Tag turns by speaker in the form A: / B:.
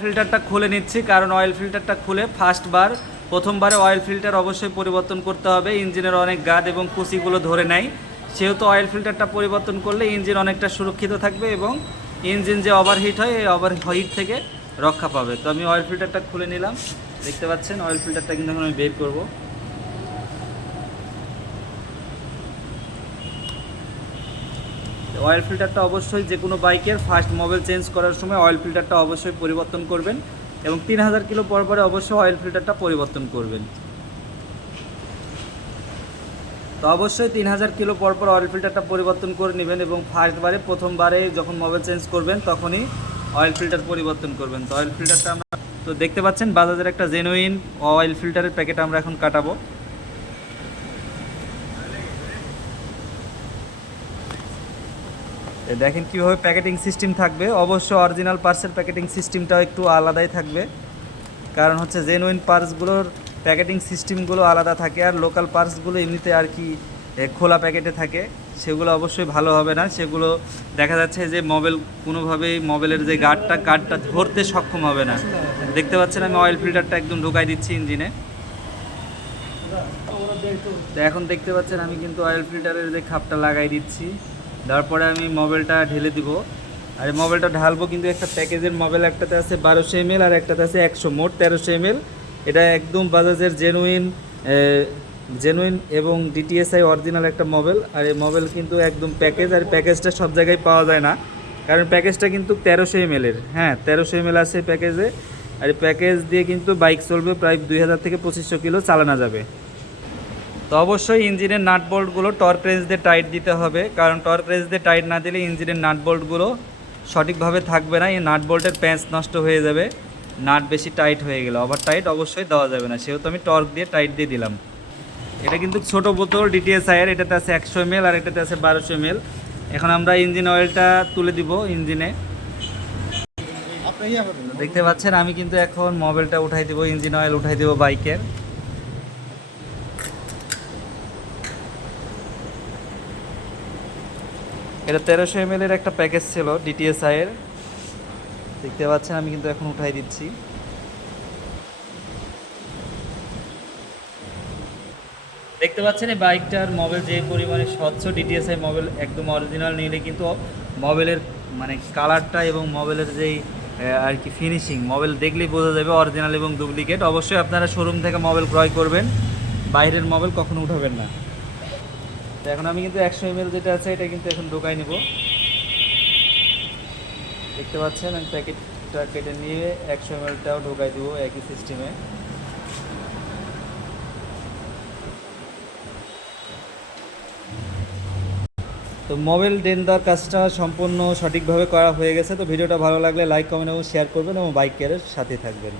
A: ফিল্টারটা খুলে নিচ্ছি, কারণ অয়েল ফিল্টারটা খুলে ফার্স্টবার প্রথমবারে অয়েল ফিল্টার অবশ্যই পরিবর্তন করতে হবে, ইঞ্জিনের অনেক গাদ এবং কুচিগুলো ধরে নেয়। সেহেতু অয়েল ফিল্টারটা পরিবর্তন করলে ইঞ্জিন অনেকটা সুরক্ষিত থাকবে এবং ইঞ্জিন যে ওভারহিট হয়, এই ওভারহিট থেকে রক্ষা পাবে। তো আমি অয়েল ফিল্টারটা খুলে নিলাম, দেখতে পাচ্ছেন অয়েল ফিল্টারটা কিন্তু এখন আমি বের করব। অয়েল ফিল্টারটা অবশ্যই যে কোনো বাইকের ফার্স্ট মোবাইল চেঞ্জ করার সময় অয়েল ফিল্টারটা অবশ্যই পরিবর্তন করবেন এবং তিন হাজার কিলো পর পরে অবশ্যই অয়েল ফিল্টারটা পরিবর্তন করবেন। তো অবশ্যই তিন হাজার কিলো পর পর অয়েল ফিল্টারটা পরিবর্তন করে নেবেন এবং ফার্স্টবারে প্রথমবারে যখন মোবাইল চেঞ্জ করবেন, তখনই অয়েল ফিল্টার পরিবর্তন করবেন। তো অয়েল ফিল্টারটা আমরা তো দেখতে পাচ্ছেন, বাজাজের একটা জেনুইন অয়েল ফিল্টারের প্যাকেট আমরা এখন কাটাবো। দেখেন কীভাবে প্যাকেটিং সিস্টেম থাকবে। অবশ্য অরিজিনাল পার্সের প্যাকেটিং সিস্টেমটাও একটু আলাদাই থাকবে। কারণ হচ্ছে জেনুইন পার্সগুলোর প্যাকেটিং সিস্টেমগুলো আলাদা থাকে আর লোকাল পার্সগুলো এমনিতে আর কি খোলা প্যাকেটে থাকে। সেগুলো অবশ্যই ভালো হবে না। সেগুলো দেখা যাচ্ছে যে মোবাইল কোনোভাবেই মোবাইলের যে গার্ডটা গার্ডটা ধরতে সক্ষম হবে না। দেখতে পাচ্ছেন আমি অয়েল ফিল্টারটা একদম ঢুকাই দিচ্ছি ইঞ্জিনে তো এখন দেখতে পাচ্ছেন আমি কিন্তু অয়েল ফিল্টারের যে খাপটা লাগাই দিচ্ছি। তারপরে আমি মোবাইলটা ঢেলে দিব। আর মোবাইলটা ঢালবো কিন্তু একটা প্যাকেজের মোবাইল একটাতে আছে বারোশো এমএল আর একটাতে আছে একশো মোট তেরোশো এমএল এটা একদম বাজাজের জেনুইন জেনুইন এবং ডিটিএসআই অরিজিনাল একটা মোবাইল আর এই মোবাইল কিন্তু একদম প্যাকেজ আর প্যাকেজটা সব জায়গায় পাওয়া যায় না। কারণ প্যাকেজটা কিন্তু তেরোশো এমএলের হ্যাঁ তেরোশো এমএল আছে প্যাকেজে আর প্যাকেজ দিয়ে কিন্তু বাইক চলবে প্রায় দুই হাজার থেকে পঁচিশশো কিলো, চালানো যাবে। তো অবশ্যই ইঞ্জিনের নাট বোল্টগুলো টর্ক রেঞ্জ দিয়ে টাইট দিতে হবে। কারণ টর্ক রেঞ্জ দিয়ে টাইট না দিলে ইঞ্জিনের নাট বোল্টগুলো সঠিকভাবে থাকবে না। এই নাট বোল্টের প্যাঁচ নষ্ট হয়ে যাবে। নাট বেশি টাইট হয়ে গেলে। ওভার টাইট অবশ্যই দেওয়া যাবে না। সেহেতু আমি টর্ক দিয়ে টাইট দিয়ে দিলাম। এটা কিন্তু ছোট বোতল ডিটিএস আয়ের এটাতে আছে একশো এম আর এটাতে আছে বারোশো এম এখন আমরা ইঞ্জিন অয়েলটা তুলে দিব ইঞ্জিনে। দেখতে পাচ্ছেন আমি কিন্তু এখন মোবাইলটা উঠাই দিব ইঞ্জিন অয়েল উঠাই দিব বাইকের। এটা তেরোশো এম এর একটা প্যাকেজ ছিল ডিটিএসআই এর। দেখতে পাচ্ছেন, আমি কিন্তু এখন উঠাই দিচ্ছি। দেখতে পাচ্ছেন, এই বাইকটার মোবাইল যে পরিমাণে স্বচ্ছ ডিটিএসআই মোবাইল একদম অরিজিনাল নিলে কিন্তু মোবাইলের মানে কালারটা এবং মোবাইলের যেই আর কি ফিনিশিং মোবাইল দেখলেই বোঝা যাবে অরিজিনাল এবং ডুপ্লিকেট অবশ্যই আপনারা শোরুম থেকে মোবাইল ক্রয় করবেন, বাইরের মোবাইল কখনো উঠাবেন না। তো এখন আমি কিন্তু একশো এমএল যেটা আছে, এটা কিন্তু এখন ঢোকাই নিব। দেখতে পাচ্ছেন, আমি প্যাকেটটা কেটে নিয়ে একশো এমএলটাও ঢোকাই দেবো একই সিস্টেমে তো মোবাইল ডেন দেওয়ার কাজটা সম্পূর্ণ সঠিকভাবে করা হয়ে গেছে। তো ভিডিওটা ভালো লাগলে লাইক, কমেন্ট এবং শেয়ার করবেন এবং বাইক কেয়ারের সাথে থাকবেন।